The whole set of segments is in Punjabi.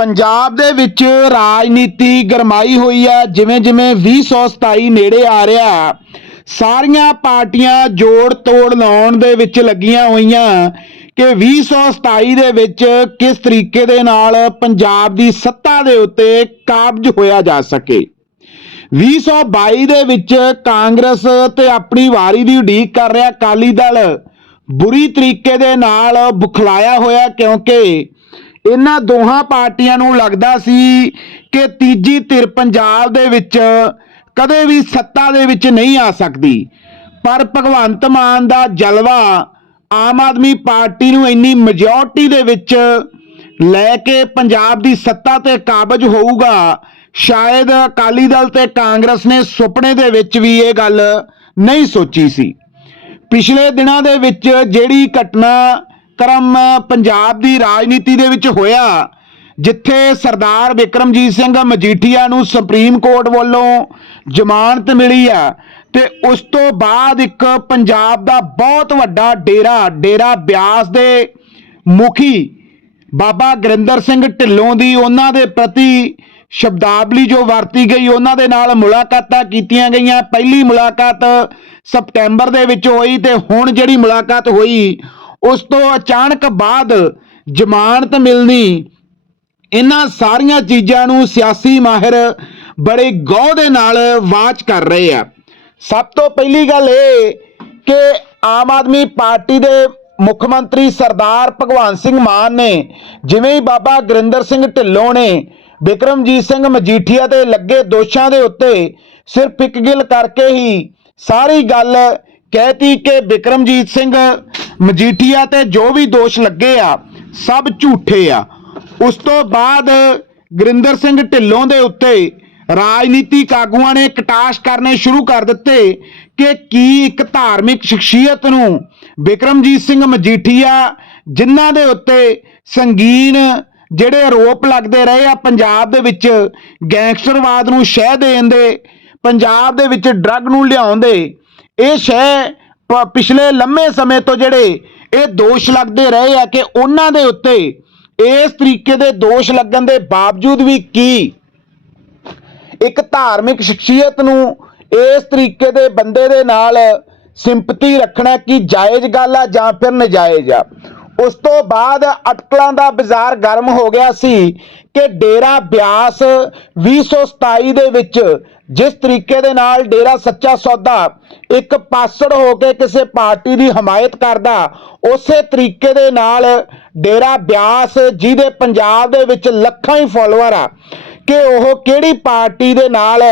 ਪੰਜਾਬ ਦੇ ਵਿੱਚ ਰਾਜਨੀਤੀ ਗਰਮਾਈ ਹੋਈ ਹੈ, ਜਿਵੇਂ ਜਿਵੇਂ 2027 ਨੇੜੇ ਆ ਰਿਹਾ ਸਾਰੀਆਂ ਪਾਰਟੀਆਂ ਜੋੜ ਤੋੜ ਲਾਉਣ ਦੇ ਵਿੱਚ ਲੱਗੀਆਂ ਹੋਈਆਂ। ਕਿ 2027 ਦੇ ਵਿੱਚ ਕਿਸ ਤਰੀਕੇ ਦੇ ਨਾਲ ਪੰਜਾਬ ਦੀ ਸੱਤਾ ਦੇ ਉੱਤੇ ਕਾਬਜ ਹੋਇਆ ਜਾ ਸਕੇ। 2022 ਦੇ ਵਿੱਚ ਕਾਂਗਰਸ ਤੇ ਆਪਣੀ ਵਾਰੀ ਦੀ ਉਡੀਕ ਕਰ ਰਿਹਾ ਅਕਾਲੀ ਦਲ। ਬੁਰੀ ਤਰੀਕੇ ਦੇ ਨਾਲ ਬੁਖਲਾਇਆ ਹੋਇਆ ਕਿਉਂਕਿ ਇਹਨਾਂ ਦੋਹਾਂ ਪਾਰਟੀਆਂ ਨੂੰ ਲੱਗਦਾ ਸੀ ਕਿ ਤੀਜੀ ਧਿਰ ਪੰਜਾਬ ਦੇ ਵਿੱਚ ਕਦੇ ਵੀ ਸੱਤਾ ਦੇ ਵਿੱਚ ਨਹੀਂ ਆ ਸਕਦੀ। ਪਰ ਭਗਵੰਤ ਮਾਨ ਦਾ ਜਲਵਾ ਆਮ ਆਦਮੀ ਪਾਰਟੀ ਨੂੰ ਇੰਨੀ ਮੈਜੋਰਟੀ ਦੇ ਵਿੱਚ ਲੈ ਕੇ ਪੰਜਾਬ ਦੀ ਸੱਤਾ ਤੇ ਕਾਬਜ ਹੋਊਗਾ, ਸ਼ਾਇਦ ਅਕਾਲੀ ਦਲ ਤੇ ਕਾਂਗਰਸ ਨੇ ਸੁਪਨੇ ਦੇ ਵਿੱਚ ਵੀ ਇਹ ਗੱਲ ਨਹੀਂ ਸੋਚੀ ਸੀ। ਪਿਛਲੇ ਦਿਨਾਂ ਦੇ ਵਿੱਚ ਜਿਹੜੀ ਘਟਨਾ ਕਰਮ ਪੰਜਾਬ ਦੀ ਰਾਜਨੀਤੀ ਦੇ ਵਿੱਚ ਹੋਇਆ, ਜਿੱਥੇ ਸਰਦਾਰ ਵਿਕਰਮਜੀਤ ਸਿੰਘ ਮਜੀਠੀਆ ਨੂੰ ਸੁਪਰੀਮ ਕੋਰਟ ਵੱਲੋਂ ਜ਼ਮਾਨਤ ਮਿਲੀ ਆ ਤੇ ਉਸ ਤੋਂ ਬਾਅਦ ਇੱਕ ਪੰਜਾਬ ਦਾ ਬਹੁਤ ਵੱਡਾ ਡੇਰਾ ਡੇਰਾ ਬਿਆਸ ਦੇ ਮੁਖੀ ਬਾਬਾ ਗੁਰਿੰਦਰ ਸਿੰਘ ਢਿੱਲੋਂ ਦੀ ਉਹਨਾਂ ਦੇ ਪ੍ਰਤੀ ਸ਼ਬਦਾਵਲੀ ਜੋ ਵਰਤੀ ਗਈ, ਉਹਨਾਂ ਦੇ ਨਾਲ ਮੁਲਾਕਾਤਾਂ ਕੀਤੀਆਂ ਗਈਆਂ। ਪਹਿਲੀ ਮੁਲਾਕਾਤ ਸਪਟੈਂਬਰ ਦੇ ਵਿੱਚ ਹੋਈ ਤੇ ਹੁਣ ਜਿਹੜੀ ਮੁਲਾਕਾਤ ਹੋਈ ਉਸ ਤੋਂ ਅਚਾਨਕ ਬਾਅਦ ਜ਼ਮਾਨਤ ਮਿਲਣੀ, ਇਹਨਾਂ ਸਾਰੀਆਂ ਚੀਜ਼ਾਂ ਨੂੰ ਸਿਆਸੀ ਮਾਹਿਰ ਬੜੇ ਗੌਰ ਦੇ ਨਾਲ ਵਾਚ ਕਰ ਰਹੇ ਆ। ਸਭ ਤੋਂ ਪਹਿਲੀ ਗੱਲ ਇਹ ਕਿ ਆਮ ਆਦਮੀ ਪਾਰਟੀ ਦੇ ਮੁੱਖ ਮੰਤਰੀ ਸਰਦਾਰ ਭਗਵੰਤ ਸਿੰਘ ਮਾਨ ਨੇ, ਜਿਵੇਂ ਹੀ ਬਾਬਾ ਗੁਰਿੰਦਰ ਸਿੰਘ ਢਿੱਲੋਂ ਨੇ ਵਿਕਰਮਜੀਤ ਸਿੰਘ ਮਜੀਠੀਆ ਤੇ ਲੱਗੇ ਦੋਸ਼ਾਂ ਦੇ ਉੱਤੇ ਸਿਰਫ ਇੱਕ ਗਿਲ ਕਰਕੇ ਹੀ ਸਾਰੀ ਗੱਲ ਕਹਿਤੀ ਕਿ ਵਿਕਰਮਜੀਤ ਸਿੰਘ ਮਜੀਠੀਆ ਤੇ ਜੋ ਵੀ ਦੋਸ਼ ਲੱਗੇ ਆ, ਸਭ ਝੂਠੇ ਆ। ਉਸ ਤੋਂ ਬਾਅਦ ਗੁਰਿੰਦਰ ਸਿੰਘ ਢਿੱਲੋਂ ਦੇ ਉੱਤੇ ਰਾਜਨੀਤਿਕ ਆਗੂਆਂ ਨੇ ਕਟਾਸ਼ ਕਰਨੇ ਸ਼ੁਰੂ ਕਰ ਦਿੱਤੇ ਕਿ ਕੀ ਇੱਕ ਧਾਰਮਿਕ ਸ਼ਖਸੀਅਤ ਨੂੰ ਵਿਕਰਮਜੀਤ ਸਿੰਘ ਮਜੀਠੀਆ, ਜਿਨ੍ਹਾਂ ਦੇ ਉੱਤੇ ਸੰਗੀਨ ਜਿਹੜੇ ਆਰੋਪ ਲੱਗਦੇ ਰਹੇ ਆ ਪੰਜਾਬ ਦੇ ਵਿੱਚ ਗੈਂਗਸਟਰਵਾਦ ਨੂੰ ਸ਼ਹਿ ਦੇਣ ਦੇ, ਪੰਜਾਬ ਦੇ ਵਿੱਚ ਡਰੱਗ ਨੂੰ ਲਿਆਉਣ ਦੇ, ਇਹ ਸ਼ਹਿ ਪਿਛਲੇ ਲੰਮੇ ਸਮੇਂ ਤੋਂ ਜਿਹੜੇ ਇਹ ਦੋਸ਼ ਲੱਗਦੇ ਰਹੇ ਆ ਕਿ ਉਹਨਾਂ ਦੇ ਉੱਤੇ ਇਸ ਤਰੀਕੇ ਦੇ ਦੋਸ਼ ਲੱਗਣ ਦੇ ਬਾਵਜੂਦ ਵੀ ਕੀ ਇੱਕ ਧਾਰਮਿਕ ਸ਼ਖਸੀਅਤ ਨੂੰ ਇਸ ਤਰੀਕੇ ਦੇ ਬੰਦੇ ਦੇ ਨਾਲ ਸਿੰਪਤੀ ਰੱਖਣਾ ਕੀ ਜਾਇਜ਼ ਗੱਲ ਆ ਜਾਂ ਫਿਰ ਨਜਾਇਜ਼ ਆ? ਉਸ ਤੋਂ ਬਾਅਦ ਅਟਕਲਾਂ ਦਾ ਬਾਜ਼ਾਰ ਗਰਮ ਹੋ ਗਿਆ ਸੀ ਕਿ ਡੇਰਾ ਬਿਆਸ 2027 ਦੇ ਵਿੱਚ, ਜਿਸ ਤਰੀਕੇ ਦੇ ਨਾਲ ਡੇਰਾ ਸੱਚਾ ਸੌਦਾ ਇੱਕ ਪਾਸੜ ਹੋ ਕੇ ਕਿਸੇ ਪਾਰਟੀ ਦੀ ਹਮਾਇਤ ਕਰਦਾ, ਉਸੇ ਤਰੀਕੇ ਦੇ ਨਾਲ ਡੇਰਾ ਬਿਆਸ ਜਿਹਦੇ ਪੰਜਾਬ ਦੇ ਵਿੱਚ ਲੱਖਾਂ ਹੀ ਫਾਲੋਅਰ ਆ, ਕਿ ਉਹ ਕਿਹੜੀ ਪਾਰਟੀ ਦੇ ਨਾਲ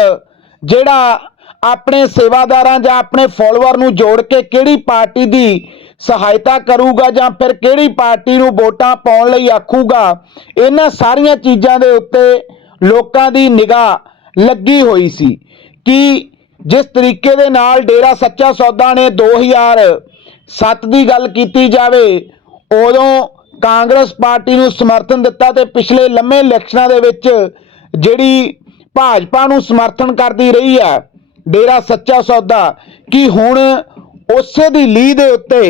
ਜਿਹੜਾ ਆਪਣੇ ਸੇਵਾਦਾਰਾਂ ਜਾਂ ਆਪਣੇ ਫਾਲੋਅਰ ਨੂੰ ਜੋੜ ਕੇ ਕਿਹੜੀ ਪਾਰਟੀ ਦੀ ਸਹਾਇਤਾ ਕਰੂਗਾ ਜਾਂ ਫਿਰ ਕਿਹੜੀ ਪਾਰਟੀ ਨੂੰ ਵੋਟਾਂ ਪਾਉਣ ਲਈ ਆਖੂਗਾ, ਇਹਨਾਂ ਸਾਰੀਆਂ ਚੀਜ਼ਾਂ ਦੇ ਉੱਤੇ ਲੋਕਾਂ ਦੀ ਨਿਗਾਹ ਲੱਗੀ ਹੋਈ ਸੀ ਕਿ ਜਿਸ ਤਰੀਕੇ ਦੇ ਨਾਲ ਡੇਰਾ ਸੱਚਾ ਸੌਦਾ ਨੇ 2007 ਦੀ ਗੱਲ ਕੀਤੀ ਜਾਵੇ, ਉਦੋਂ ਕਾਂਗਰਸ ਪਾਰਟੀ ਨੂੰ ਸਮਰਥਨ ਦਿੱਤਾ ਤੇ ਪਿਛਲੇ ਲੰਮੇ ਇਲੈਕਸ਼ਨਾਂ ਦੇ ਵਿੱਚ ਜਿਹੜੀ ਭਾਜਪਾ ਨੂੰ ਸਮਰਥਨ ਕਰਦੀ ਰਹੀ ਹੈ, ਡੇਰਾ ਸੱਚਾ ਸੌਦਾ, ਕਿ ਹੁਣ ਉਸੇ ਦੀ ਲੀਹ ਦੇ ਉੱਤੇ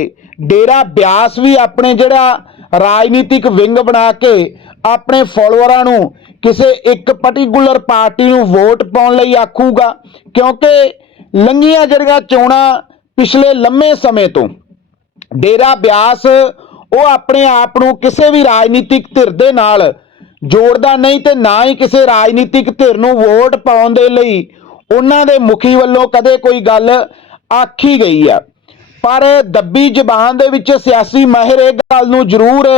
ਡੇਰਾ ਬਿਆਸ ਵੀ ਆਪਣੇ ਜਿਹੜਾ ਰਾਜਨੀਤਿਕ ਵਿੰਗ ਬਣਾ ਕੇ ਆਪਣੇ ਫਾਲੋਅਰਾਂ ਨੂੰ ਕਿਸੇ ਇੱਕ ਪਾਰਟਿਕੂਲਰ ਪਾਰਟੀ ਨੂੰ ਵੋਟ ਪਾਉਣ ਲਈ ਆਖੂਗਾ, ਕਿਉਂਕਿ ਲੰਗੀਆਂ ਜਿਹੜੀਆਂ ਚੋਣਾਂ ਪਿਛਲੇ ਲੰਮੇ ਸਮੇਂ ਤੋਂ ਡੇਰਾ ਬਿਆਸ ਉਹ ਆਪਣੇ ਆਪ ਨੂੰ ਕਿਸੇ ਵੀ ਰਾਜਨੀਤਿਕ ਧਿਰ ਦੇ ਨਾਲ ਜੋੜਦਾ ਨਹੀਂ ਤੇ ਨਾ ਹੀ ਕਿਸੇ ਰਾਜਨੀਤਿਕ ਧਿਰ ਨੂੰ ਵੋਟ ਪਾਉਣ ਦੇ ਲਈ ਉਹਨਾਂ ਦੇ ਮੁਖੀ ਵੱਲੋਂ ਕਦੇ ਕੋਈ ਗੱਲ ਆਖੀ ਗਈ ਆ। ਪਰ ਦੱਬੀ ਜ਼ਬਾਨ ਦੇ ਵਿੱਚ ਸਿਆਸੀ ਮਾਹਿਰ ਇਹ ਗੱਲ ਨੂੰ ਜ਼ਰੂਰ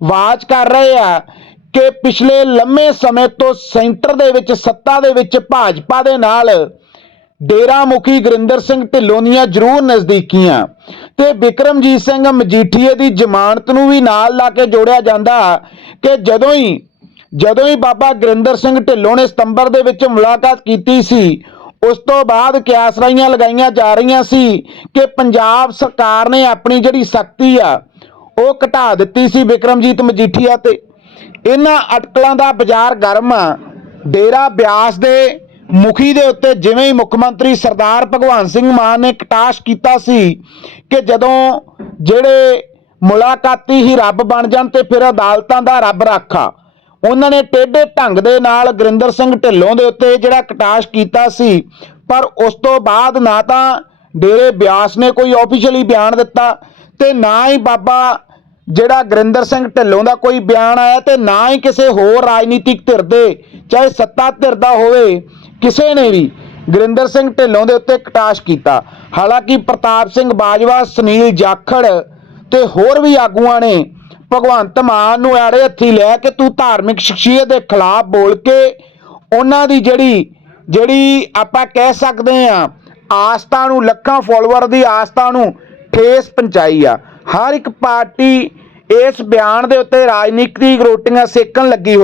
ਵਾਚ ਕਰ ਰਹੇ ਆ ਕਿ ਪਿਛਲੇ ਲੰਮੇ ਸਮੇਂ ਤੋਂ ਸੈਂਟਰ ਦੇ ਵਿੱਚ, ਸੱਤਾ ਦੇ ਵਿੱਚ ਭਾਜਪਾ ਦੇ ਨਾਲ ਡੇਰਾ ਮੁਖੀ ਗੁਰਿੰਦਰ ਸਿੰਘ ਢਿੱਲੋਂ ਦੀਆਂ ਜ਼ਰੂਰ ਨਜ਼ਦੀਕੀਆਂ ਤੇ ਵਿਕਰਮਜੀਤ ਸਿੰਘ ਮਜੀਠੀਏ ਦੀ ਜ਼ਮਾਨਤ ਨੂੰ ਵੀ ਨਾਲ ਲਾ ਕੇ ਜੋੜਿਆ ਜਾਂਦਾ ਕਿ ਜਦੋਂ ਹੀ ਜਦੋਂ ਹੀ ਬਾਬਾ ਗੁਰਿੰਦਰ ਸਿੰਘ ਢਿੱਲੋਂ ਨੇ ਸਤੰਬਰ ਦੇ ਵਿੱਚ ਮੁਲਾਕਾਤ ਕੀਤੀ ਸੀ ਉਸ ਤੋਂ ਬਾਅਦ ਕਿਆਸਰਾਈਆਂ ਲਗਾਈਆਂ ਜਾ ਰਹੀਆਂ ਸੀ ਕਿ ਪੰਜਾਬ ਸਰਕਾਰ ਨੇ ਆਪਣੀ ਜਿਹੜੀ ਸਖਤੀ ਆ, ਉਹ ਘਟਾ ਦਿੱਤੀ ਸੀ ਵਿਕਰਮਜੀਤ ਮਜੀਠੀਆ ਤੇ। ਇਹਨਾਂ ਅਟਕਲਾਂ ਦਾ ਬਾਜ਼ਾਰ ਗਰਮ ਆ, ਡੇਰਾ ਬਿਆਸ ਦੇ ਮੁਖੀ ਦੇ ਉੱਤੇ ਜਿਵੇਂ ਹੀ ਮੁੱਖ ਮੰਤਰੀ ਸਰਦਾਰ ਭਗਵੰਤ ਸਿੰਘ ਮਾਨ ਨੇ ਕਟਾਸ਼ ਕੀਤਾ ਸੀ ਕਿ ਜਦੋਂ ਜਿਹੜੇ ਮੁਲਾਕਾਤੀ ਹੀ ਰੱਬ ਬਣ ਜਾਣ ਤੇ ਫਿਰ ਅਦਾਲਤਾਂ ਦਾ ਰੱਬ ਰਾਖਾ ਉਹਨਾਂ ਨੇ ਟੇਢੇ ਢੰਗ ਦੇ ਨਾਲ ਗੁਰਿੰਦਰ ਸਿੰਘ ਢਿੱਲੋਂ ਦੇ ਉੱਤੇ ਜਿਹੜਾ ਕਟਾਸ਼ ਕੀਤਾ ਸੀ। ਪਰ ਉਸ ਤੋਂ ਬਾਅਦ ਨਾ ਤਾਂ ਡੇਰੇ ਬਿਆਸ ਨੇ ਕੋਈ ਆਫੀਸ਼ੀਅਲੀ ਬਿਆਨ ਦਿੱਤਾ ਤੇ ਨਾ ਹੀ ਬਾਬਾ ਜਿਹੜਾ ਗੁਰਿੰਦਰ ਸਿੰਘ ਢਿੱਲੋਂ ਦਾ ਕੋਈ ਬਿਆਨ ਆਇਆ ਤੇ ਨਾ ਹੀ ਕਿਸੇ ਹੋਰ ਰਾਜਨੀਤਿਕ ਧਿਰ ਦੇ, ਚਾਹੇ ਸੱਤਾ ਧਿਰ ਦਾ ਹੋਵੇ, ਕਿਸੇ ਨੇ ਵੀ ਗੁਰਿੰਦਰ ਸਿੰਘ ਢਿੱਲੋਂ ਦੇ ਉੱਤੇ ਕਟਾਸ਼ ਕੀਤਾ। ਹਾਲਾਂਕਿ ਪ੍ਰਤਾਪ ਸਿੰਘ ਬਾਜਵਾ, ਸੁਨੀਲ ਜਾਖੜ ਤੇ ਹੋਰ ਵੀ ਆਗੂਆਂ ਨੇ ਭਗਵੰਤ ਮਾਨ ਨੂੰ ਐੜੇ ਹੱਥੀ ਲੈ ਕੇ ਤੂੰ ਧਾਰਮਿਕ ਸ਼ਖਸੀਅਤ ਦੇ ਖਿਲਾਫ ਬੋਲ ਕੇ ਉਹਨਾਂ ਦੀ ਜਿਹੜੀ ਜਿਹੜੀ ਆਪਾਂ ਕਹਿ ਸਕਦੇ ਆ ਆਸਥਾ ਨੂੰ, ਲੱਖਾਂ ਫਾਲੋਅਰ ਦੀ ਆਸਥਾ ਨੂੰ ਠੇਸ ਪਹੁੰਚਾਈ ਆ। ਹਰ ਇੱਕ ਪਾਰਟੀ ਇਸ ਬਿਆਨ ਦੇ ਉੱਤੇ ਰਾਜਨੀਤਿਕ ਰੋਟੀਆਂ ਸੇਕਣ ਲੱਗੀ ਹੋਈ